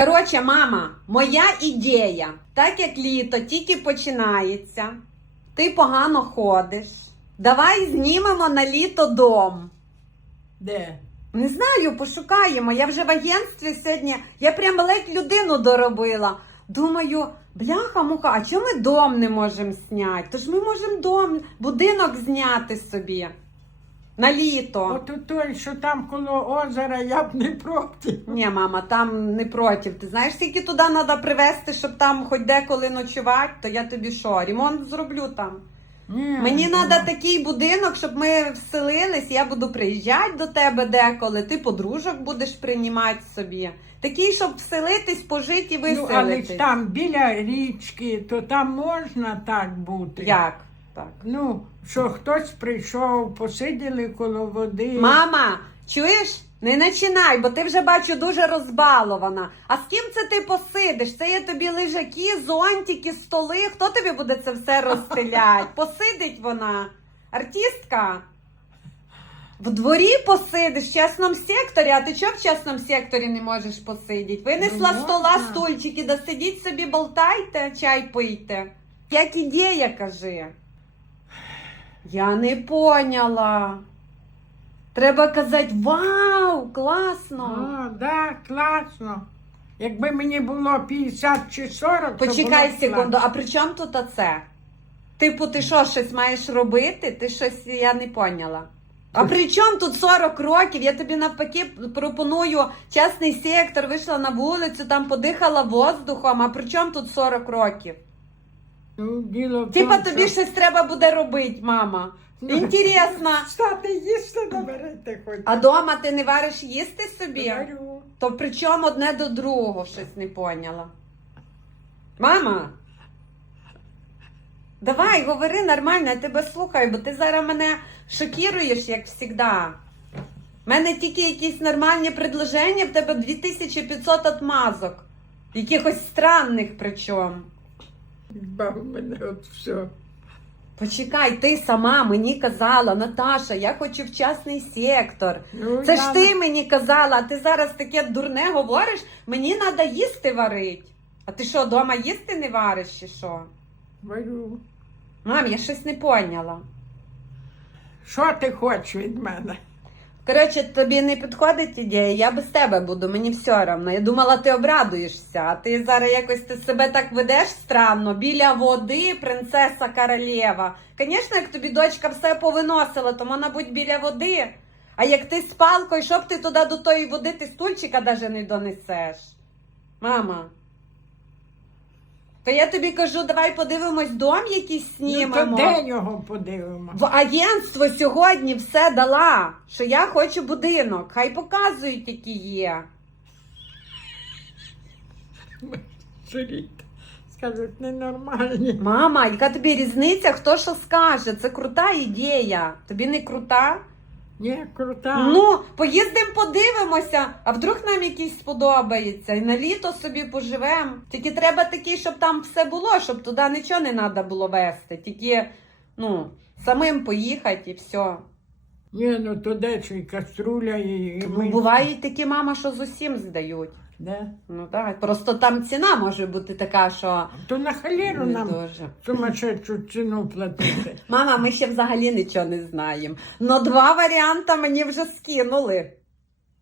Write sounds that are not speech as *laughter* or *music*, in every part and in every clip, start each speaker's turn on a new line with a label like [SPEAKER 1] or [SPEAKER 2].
[SPEAKER 1] Коротше, мама, моя ідея, так як літо тільки починається, ти погано ходиш. Давай знімемо на літо дом.
[SPEAKER 2] Де?
[SPEAKER 1] Не знаю, пошукаємо. Я вже в агентстві сьогодні. Я прямо ледь людину доробила. Думаю, бляха муха, а чому ми дом не можемо зняти? Тож ми можемо дом, будинок зняти собі на літо.
[SPEAKER 2] От той, що там коло озера, я б не проти.
[SPEAKER 1] Ні, мама, там не проти. Ти знаєш, скільки туди треба привезти, щоб там хоч деколи ночувати, то я тобі що, ремонт зроблю там.
[SPEAKER 2] Ні,
[SPEAKER 1] Мені треба такий будинок, щоб ми вселились. Я буду приїжджати до тебе деколи, ти подружок будеш приймати собі. Такий, щоб вселитись, пожити і
[SPEAKER 2] Ну, але
[SPEAKER 1] виселитись.
[SPEAKER 2] ж там біля річки, то там можна так бути.
[SPEAKER 1] Як? Так.
[SPEAKER 2] Ну, що хтось прийшов, посиділи коло води.
[SPEAKER 1] Мама, чуєш? Не починай, бо ти вже бачу дуже розбалована. А з ким це ти посидиш? Це є тобі лежаки, зонтики, столи. Хто тобі буде це все розстелять? Посидить вона. Артистка. В дворі посидиш в частному секторі, а ти чого в частному секторі не можеш посидіти? Винесла
[SPEAKER 2] Ну,
[SPEAKER 1] стола,
[SPEAKER 2] можна.
[SPEAKER 1] стульчики, да сидіть собі, болтайте, чай пийте. Як ідея, кажи. Я не поняла. Треба казати вау, класно.
[SPEAKER 2] О, да, класно. Якби мені було 50 чи 40, то
[SPEAKER 1] Почекай
[SPEAKER 2] було б
[SPEAKER 1] секунду,
[SPEAKER 2] класно.
[SPEAKER 1] а при чому тут оце? Типу, ти що, щось маєш робити? Ти щось я не поняла. А при чому тут 40 років? Я тобі навпаки пропоную частний сектор, вийшла на вулицю, там подихала воздухом. А при чому тут 40 років?
[SPEAKER 2] Ну, діло в
[SPEAKER 1] Типа
[SPEAKER 2] тому,
[SPEAKER 1] тобі
[SPEAKER 2] що-
[SPEAKER 1] щось треба буде робити, мама.
[SPEAKER 2] Ну,
[SPEAKER 1] Інтересно. *laughs*
[SPEAKER 2] Стати їсти наберете хоч.
[SPEAKER 1] А дома ти не вариш їсти собі?
[SPEAKER 2] Варю.
[SPEAKER 1] То при чому одне до другого щось не поняла? Мама. Давай, говори нормально, я тебе слухаю, бо ти зараз мене шокіруєш, як завжди. У мене тільки якісь нормальні предложення, в тебе 2500 отмазок. Якихось странних причому.
[SPEAKER 2] Бав мене от все.
[SPEAKER 1] Почекай, ти сама мені казала, Наташа, я хочу в частний сектор.
[SPEAKER 2] Ну,
[SPEAKER 1] Це
[SPEAKER 2] я
[SPEAKER 1] ж ти мені казала, а ти зараз таке дурне говориш, мені треба їсти варить. А ти що, вдома їсти не вариш чи що?
[SPEAKER 2] Варю.
[SPEAKER 1] Мам, я щось не поняла.
[SPEAKER 2] Що ти хочеш від мене?
[SPEAKER 1] Коротше, тобі не підходить ідея, я без тебе буду, мені все одно. Я думала, ти обрадуєшся, а ти зараз якось ти себе так ведеш странно, біля води, принцеса королева. Звісно, як тобі дочка все повиносила, то вона будь біля води. А як ти з палкою, щоб ти туди до тої води, ти стульчика навіть не донесеш. Мама. То я тобі кажу, давай подивимось дом якийсь
[SPEAKER 2] Ну, то де його подивимо?
[SPEAKER 1] В агентство сьогодні все дала, що я хочу будинок. Хай показують, які є.
[SPEAKER 2] Журіть. Скажуть, ненормальні.
[SPEAKER 1] Мама, яка тобі різниця, хто що скаже? Це крута ідея. Тобі не крута?
[SPEAKER 2] Ні, крута.
[SPEAKER 1] Ну, поїздимо, подивимося, а вдруг нам якийсь сподобається. І на літо собі поживемо. Тільки треба такий, щоб там все було, щоб туди нічого не треба було вести. Тільки, ну, самим поїхати і все.
[SPEAKER 2] Ні, ну то де чи каструля і, і
[SPEAKER 1] Ну,
[SPEAKER 2] ми-
[SPEAKER 1] бувають такі мама, що з усім здають.
[SPEAKER 2] Де?
[SPEAKER 1] Ну так, просто там ціна може бути така, що
[SPEAKER 2] То на халеру
[SPEAKER 1] не
[SPEAKER 2] нам
[SPEAKER 1] дуже.
[SPEAKER 2] сумасшедшу ціну платити. *laughs*
[SPEAKER 1] Мама, ми ще взагалі нічого не знаємо. Но два варіанти мені вже скинули.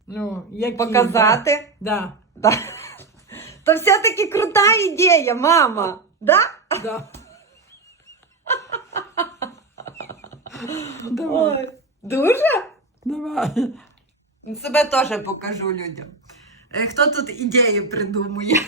[SPEAKER 2] Ну, які,
[SPEAKER 1] Показати.
[SPEAKER 2] Да.
[SPEAKER 1] Да. То все-таки крута ідея, мама. Да?
[SPEAKER 2] Да. *laughs* Давай,
[SPEAKER 1] Дуже?
[SPEAKER 2] давай.
[SPEAKER 1] Себе теж покажу людям. Е, Хто тут ідеї придумує?